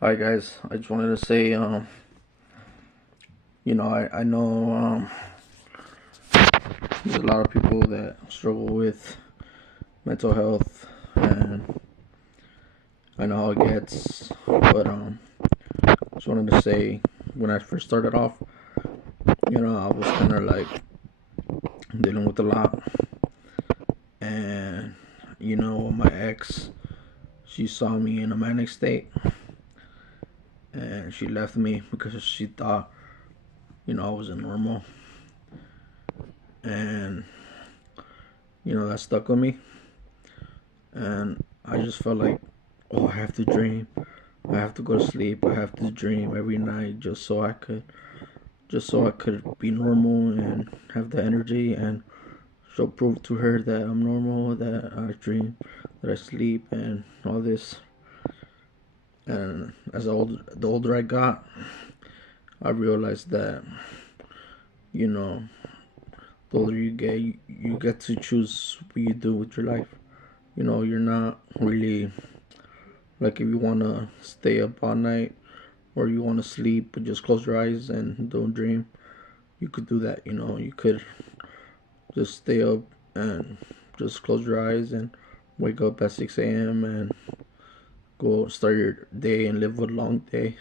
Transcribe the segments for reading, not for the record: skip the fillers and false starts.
Hi guys, I just wanted to say, I know there's a lot of people that struggle with mental health, and I know how it gets. But just wanted to say, when I first started off, I was kind of like dealing with a lot, and my ex, she saw me in a manic state, and she left me because she thought, I wasn't normal, and that stuck with me. And I just felt like, oh, I have to dream. I have to go to sleep. I have to dream every night just so I could be normal and have the energy and show prove to her that I'm normal, that I dream, that I sleep, and all this. And the older I got, I realized that you know, the older you get to choose what you do with your life. You're not really like, if you wanna stay up all night or you want to sleep but just close your eyes and don't dream, you could do that. You could just stay up and just close your eyes and wake up at 6 a.m. and go start your day and live a long day.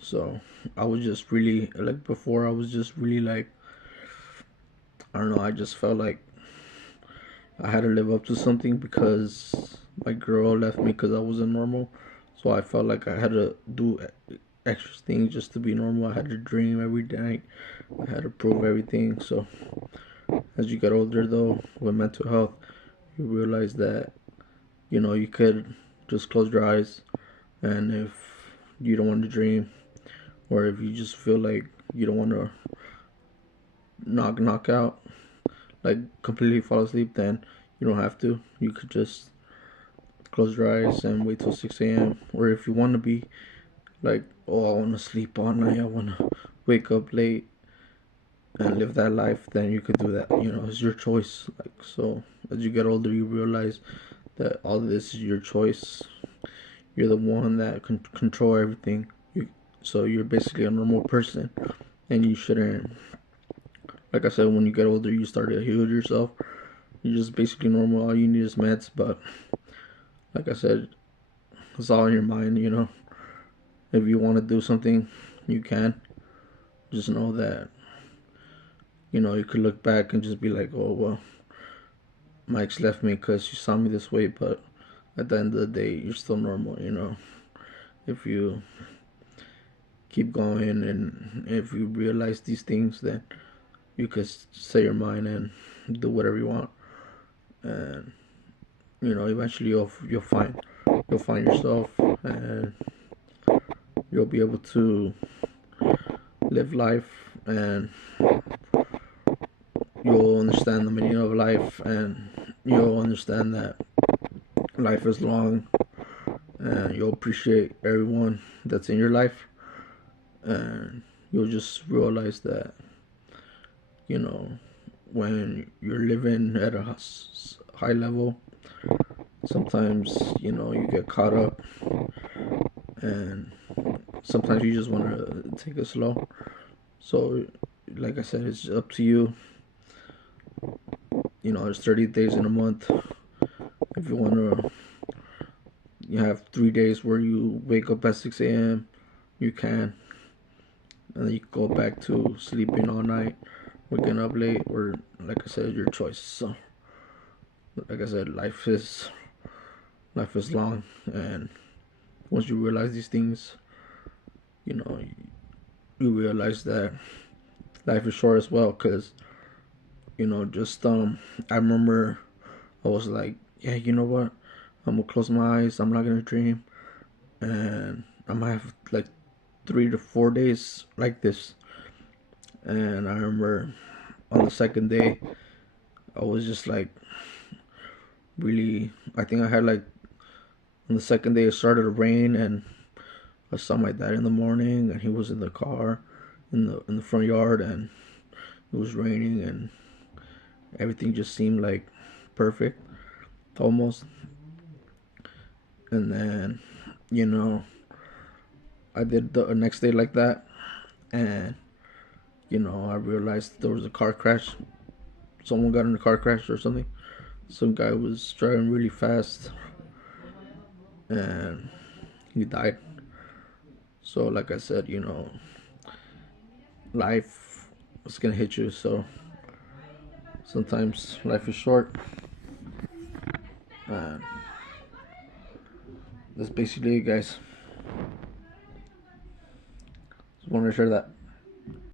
So I was just really like, before I was just really like, I don't know, I just felt like I had to live up to something because my girl left me because I wasn't normal. So I felt like I had to do extra things just to be normal. I had to dream every night. I had to prove everything. So as you get older, though, with mental health, you realize that you could just close your eyes, and if you don't want to dream, or if you just feel like you don't want to knock out, like completely fall asleep, then you don't have to. You could just close your eyes and wait till 6 a.m. Or if you want to be like, oh, I want to sleep all night, I want to wake up late and live that life, then you could do that. It's your choice. Like, so as you get older, you realize that all of this is your choice. You're the one that can control everything. So you're basically a normal person, and you shouldn't. Like I said, when you get older, you start to heal yourself. You're just basically normal. All you need is meds. But like I said, it's all in your mind. If you want to do something, you can. Just know that you could look back and just be like, oh well, my ex left me because she saw me this way. But at the end of the day, you're still normal. If you keep going and if you realize these things, then you could say your mind and do whatever you want. And eventually you'll find yourself, and you'll be able to live life, and you'll understand the meaning of life, and you'll understand that life is long, and you'll appreciate everyone that's in your life, and you'll just realize that you know when you're living at a high level, sometimes you get caught up, and sometimes you just want to take it slow. So like I said, it's up to you. There's 30 days in a month. If you want to, you have 3 days where you wake up at 6 a.m. You can, and then you can go back to sleeping all night, waking up late, or like I said, your choice. So like I said, life is long, and once you realize these things, you know you realize that life is short as well. Because just I remember I was like, yeah, you know what, I'm gonna close my eyes, I'm not gonna dream, and I'm gonna have like 3 to 4 days like this. And I remember on the second day, I was just like, really, I think I had like, on the second day it started to rain, and I saw my dad in the morning, and he was in the car in the front yard, and it was raining, and everything just seemed like perfect almost. And then you know I did the next day like that, and I realized there was a car crash. Someone got in a car crash or something. Some guy was driving really fast, and he died. So, like I said, life is gonna hit you. So sometimes life is short, and that's basically it, guys. Just wanted to share that.